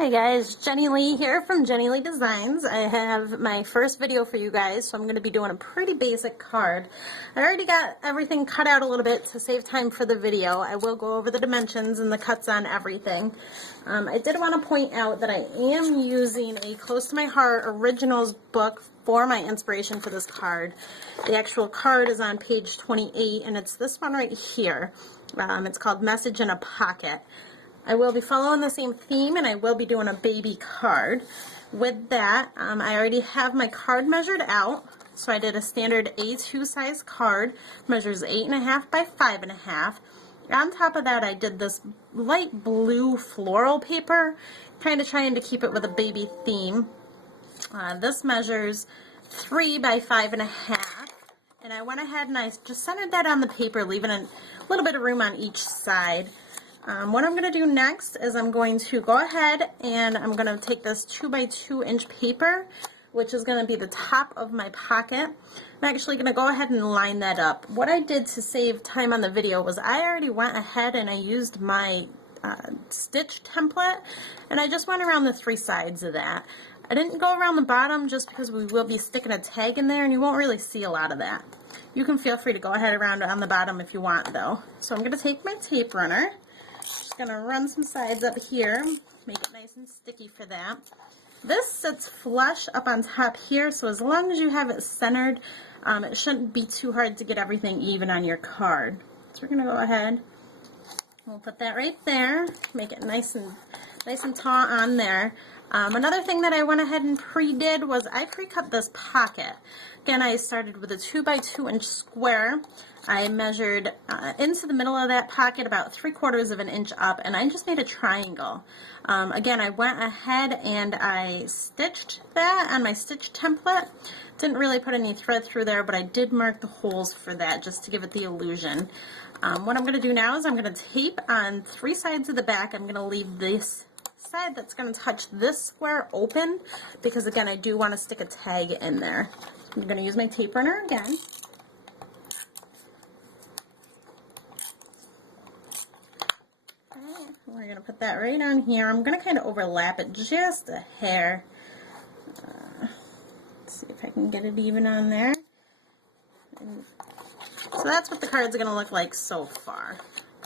Hi guys, Jenny Lee here from Jenny Lee Designs. I have my first video for you guys, so I'm going to be doing a pretty basic card. I already got everything cut out a little bit to save time for the video. I will go over the dimensions and the cuts on everything. I did want to point out that I am using a Close to My Heart Originals book for my inspiration for this card. The actual card is on page 28 and it's this one right here. It's called Message in a Pocket. I will be following the same theme and I will be doing a baby card. With that, I already have my card measured out. So I did a standard A2 size card, measures 8.5 by 5.5. On top of that, I did this light blue floral paper, kind of trying to keep it with a baby theme. This measures 3 by 5.5. And I went ahead and I just centered that on the paper, leaving a little bit of room on each side. What I'm going to do next is I'm going to go ahead and I'm going to take this 2 by 2 inch paper, which is going to be the top of my pocket. I'm actually going to go ahead and line that up. What I did to save time on the video was I already went ahead and I used my stitch template and I just went around the 3 sides of that. I didn't go around the bottom just because we will be sticking a tag in there and you won't really see a lot of that. You can feel free to go ahead around on the bottom if you want though. So I'm going to take my tape runner. Just going to run some sides up here, make it nice and sticky for that. This sits flush up on top here, so as long as you have it centered, it shouldn't be too hard to get everything even on your card. So we're going to go ahead, we'll put that right there, make it nice and taut on there. Another thing that I went ahead and pre-did was I pre-cut this pocket. Again, I started with a 2 by 2 inch square. I measured into the middle of that pocket about 3/4 of an inch up, and I just made a triangle. Again, I went ahead and I stitched that on my stitch template. Didn't really put any thread through there, but I did mark the holes for that just to give it the illusion. What I'm going to do now is I'm going to tape on 3 sides of the back. I'm going to leave this side that's going to touch this square open because again I do want to stick a tag in there. I'm going to use my tape runner again. Okay, we're going to put that right on here. I'm going to kind of overlap it just a hair. Let's see if I can get it even on there. So that's what the card's going to look like so far.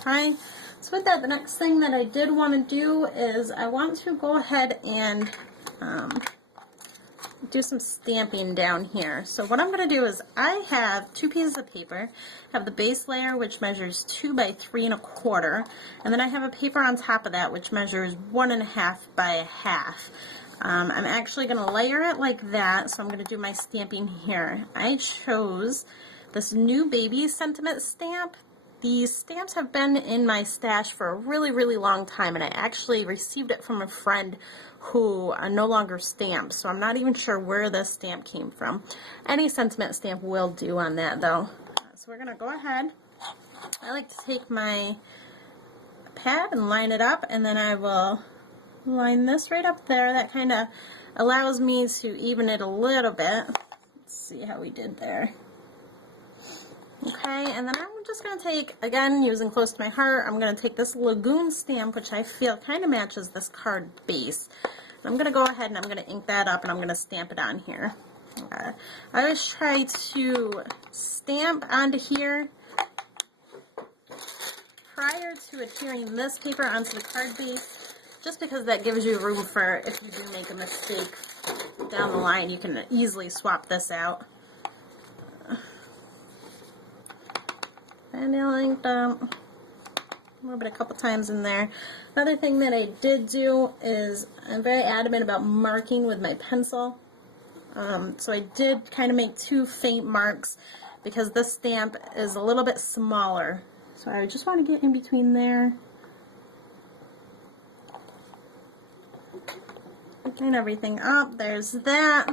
Okay. So with that, the next thing that I did want to do is I want to go ahead and do some stamping down here. So what I'm going to do is I have 2 pieces of paper. I have the base layer which measures 2 by 3.25, and then I have a paper on top of that which measures 1.5 by 1/2. I'm actually going to layer it like that, so I'm going to do my stamping here. I chose this New Baby sentiment stamp. These stamps have been in my stash for a really, really long time, and I actually received it from a friend who no longer stamps, so I'm not even sure where this stamp came from. Any sentiment stamp will do on that, though. So we're going to go ahead. I like to take my pad and line it up, and then I will line this right up there. That kind of allows me to even it a little bit. Let's see how we did there. Okay, and then I'm just going to take, again, using Close to My Heart, I'm going to take this Lagoon stamp, which I feel kind of matches this card base. And I'm going to go ahead and I'm going to ink that up and I'm going to stamp it on here. I always try to stamp onto here prior to adhering this paper onto the card base, just because that gives you room for, if you do make a mistake down the line, you can easily swap this out. And I linked a little bit, a couple times in there. Another thing that I did do is I'm very adamant about marking with my pencil. So I did kind of make 2 faint marks because this stamp is a little bit smaller. So I just want to get in between there. Clean everything up. There's that.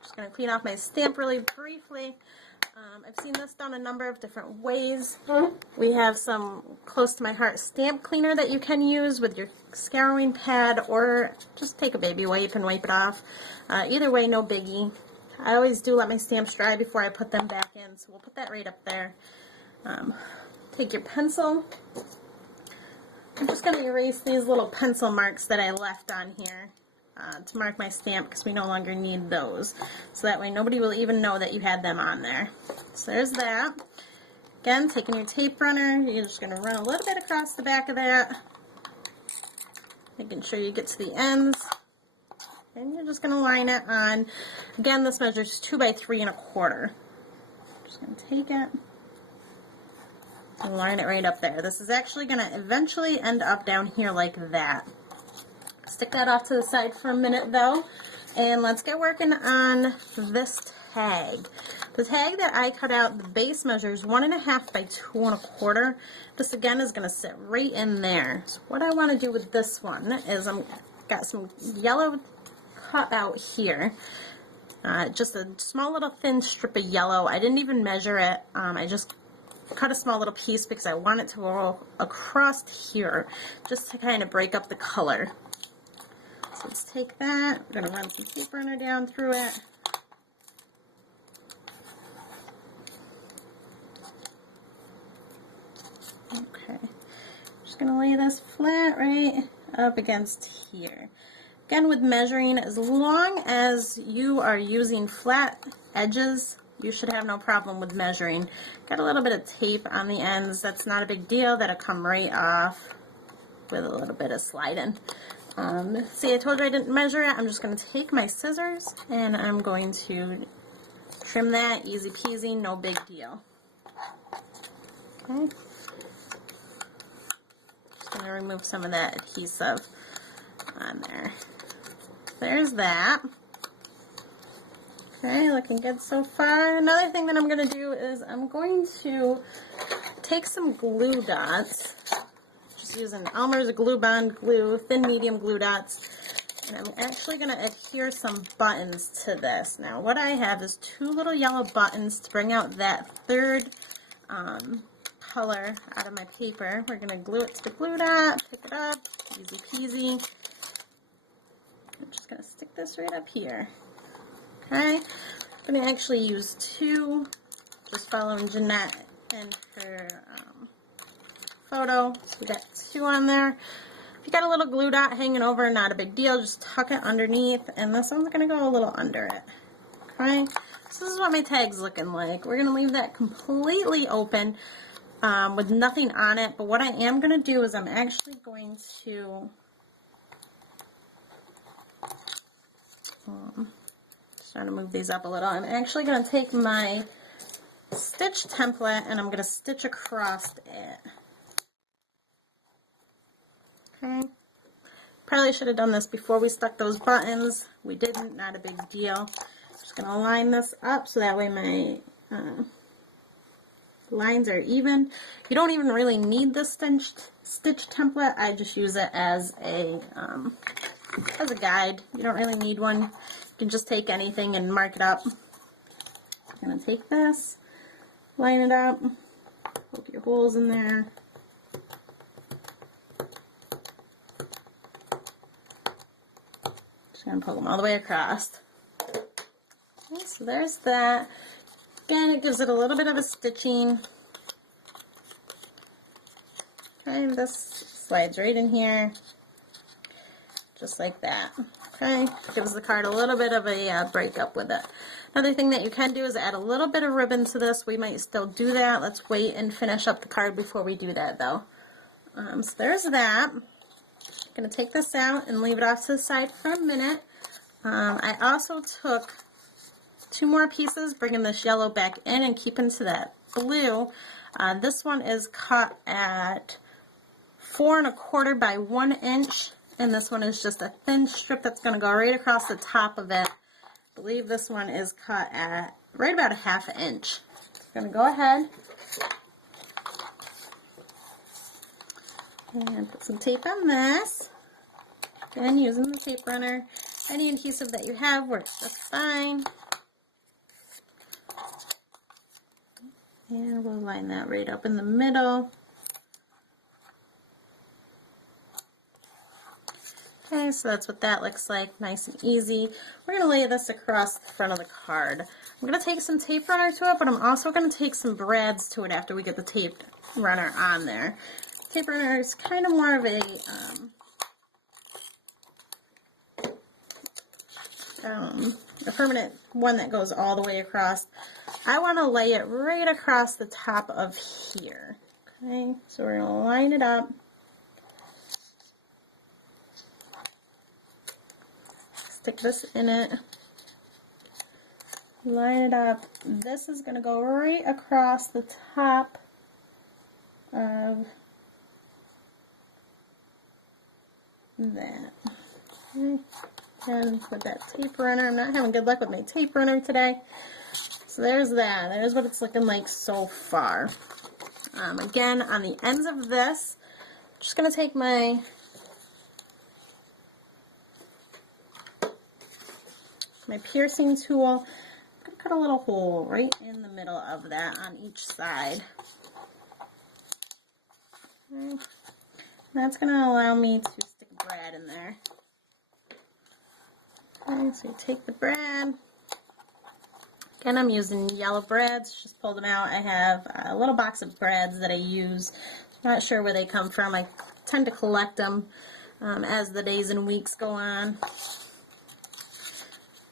Just going to clean off my stamp really briefly. I've seen this done a number of different ways. We have some Close to My Heart stamp cleaner that you can use with your scouring pad, or just take a baby wipe and wipe it off. Either way, no biggie. I always do let my stamps dry before I put them back in, so we'll put that right up there. Take your pencil, I'm just going to erase these little pencil marks that I left on here to mark my stamp because we no longer need those. So that way nobody will even know that you had them on there. So there's that. Again, taking your tape runner, you're just going to run a little bit across the back of that, making sure you get to the ends. And you're just going to line it on. Again, this measures 2 by 3 1/4. Just going to take it and line it right up there. This is actually going to eventually end up down here like that. Stick that off to the side for a minute though, and let's get working on this tag. The tag that I cut out, the base measures 1.5 by 2 1/4. This again is going to sit right in there. So what I want to do with this one is I'm got some yellow cut out here. Just a small little thin strip of yellow. I didn't even measure it. I just cut a small little piece because I want it to roll across here just to kind of break up the color. So let's take that. We're going to run some tape runner down through it. Okay. Just going to lay this flat right up against here. Again, with measuring, as long as you are using flat edges, you should have no problem with measuring. Got a little bit of tape on the ends. That's not a big deal. That'll come right off with a little bit of sliding. See, I told you I didn't measure it. I'm just going to take my scissors and I'm going to trim that. Easy peasy, no big deal. Okay. Just going to remove some of that adhesive on there. There's that. Okay, looking good so far. Another thing that I'm going to do is I'm going to take some glue dots, just using Elmer's Glue Bond glue, thin medium glue dots, and I'm actually going to adhere some buttons to this. Now what I have is 2 little yellow buttons to bring out that third color out of my paper. We're going to glue it to the glue dot, pick it up, easy peasy. I'm just going to stick this right up here. Okay, I'm going to actually use 2, just following Jeanette and her photo. So we got 2 on there. If you got a little glue dot hanging over, not a big deal, just tuck it underneath, and this one's going to go a little under it. Okay, so this is what my tag's looking like. We're going to leave that completely open with nothing on it, but what I am going to do is I'm actually going to trying to move these up a little. I'm actually going to take my stitch template and I'm going to stitch across it. Okay. Probably should have done this before we stuck those buttons. We didn't, not a big deal. Just going to line this up so that way my lines are even. You don't even really need this stitch template. I just use it as a guide. You don't really need one. You can just take anything and mark it up. I'm going to take this, line it up, poke your holes in there. Just going to poke them all the way across. Okay, so there's that. Again, it gives it a little bit of a stitching. Okay, this slides right in here, just like that. Okay, gives the card a little bit of a breakup with it. Another thing that you can do is add a little bit of ribbon to this. We might still do that. Let's wait and finish up the card before we do that though. So there's that. I'm going to take this out and leave it off to the side for a minute. I also took 2 more pieces, bringing this yellow back in and keeping to that blue. This one is cut at 4 1/4 by 1 inch. And this one is just a thin strip that's going to go right across the top of it. I believe this one is cut at right about 1/2 inch. I'm going to go ahead and put some tape on this. Again, using the tape runner. Any adhesive that you have works just fine. And we'll line that right up in the middle. Okay, so that's what that looks like, nice and easy. We're going to lay this across the front of the card. I'm going to take some tape runner to it, but I'm also going to take some brads to it after we get the tape runner on there. tape runner is kind of more of a permanent one that goes all the way across. I want to lay it right across the top of here. Okay, so we're going to line it up. Stick this in it. Line it up. This is going to go right across the top of that. Okay. And with that tape runner, I'm not having good luck with my tape runner today. So there's that. There's what it's looking like so far. Again, on the ends of this, I'm just going to take my piercing tool. I'm going to cut a little hole right in the middle of that on each side. Okay. That's going to allow me to stick a brad in there. Okay, so you take the brad. Again, I'm using yellow brads, just pulled them out. I have a little box of brads that I use. Not sure where they come from. I tend to collect them as the days and weeks go on.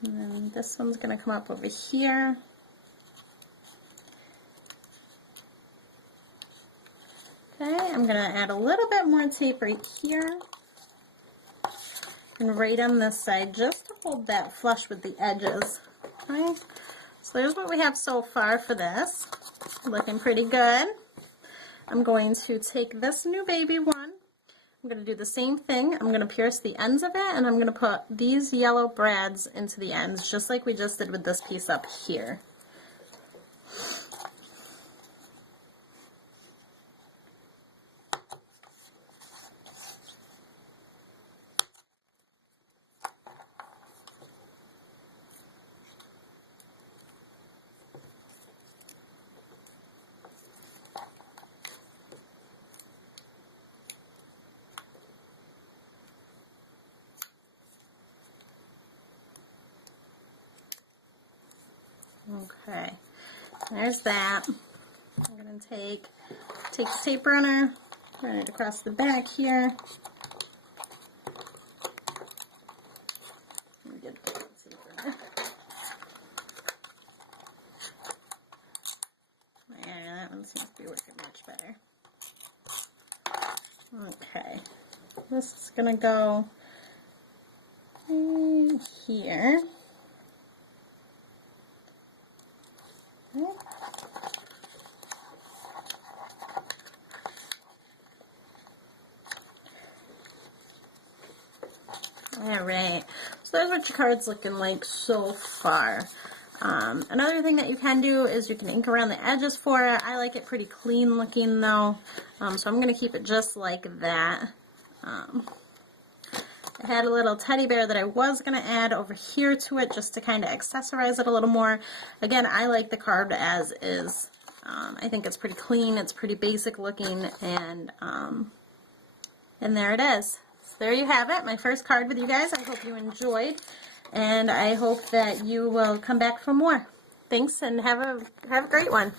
And then this one's going to come up over here. Okay, I'm going to add a little bit more tape right here. And right on this side, just to hold that flush with the edges. Okay, so there's what we have so far for this. Looking pretty good. I'm going to take this new baby one. I'm going to do the same thing. I'm going to pierce the ends of it, and I'm going to put these yellow brads into the ends, just like we just did with this piece up here. Okay, there's that. I'm going to take the tape runner, run it across the back here. Get the tape runner. Yeah, that one seems to be working much better. Okay, this is going to go in here. Alright, so there's what your card's looking like so far. Another thing that you can do is you can ink around the edges for it. I like it pretty clean looking though, so I'm going to keep it just like that. I had a little teddy bear that I was going to add over here to it just to kind of accessorize it a little more. Again, I like the card as is. I think it's pretty clean, it's pretty basic looking, and there it is. So there you have it, my first card with you guys. I hope you enjoyed, and I hope that you will come back for more. Thanks, and have a great one.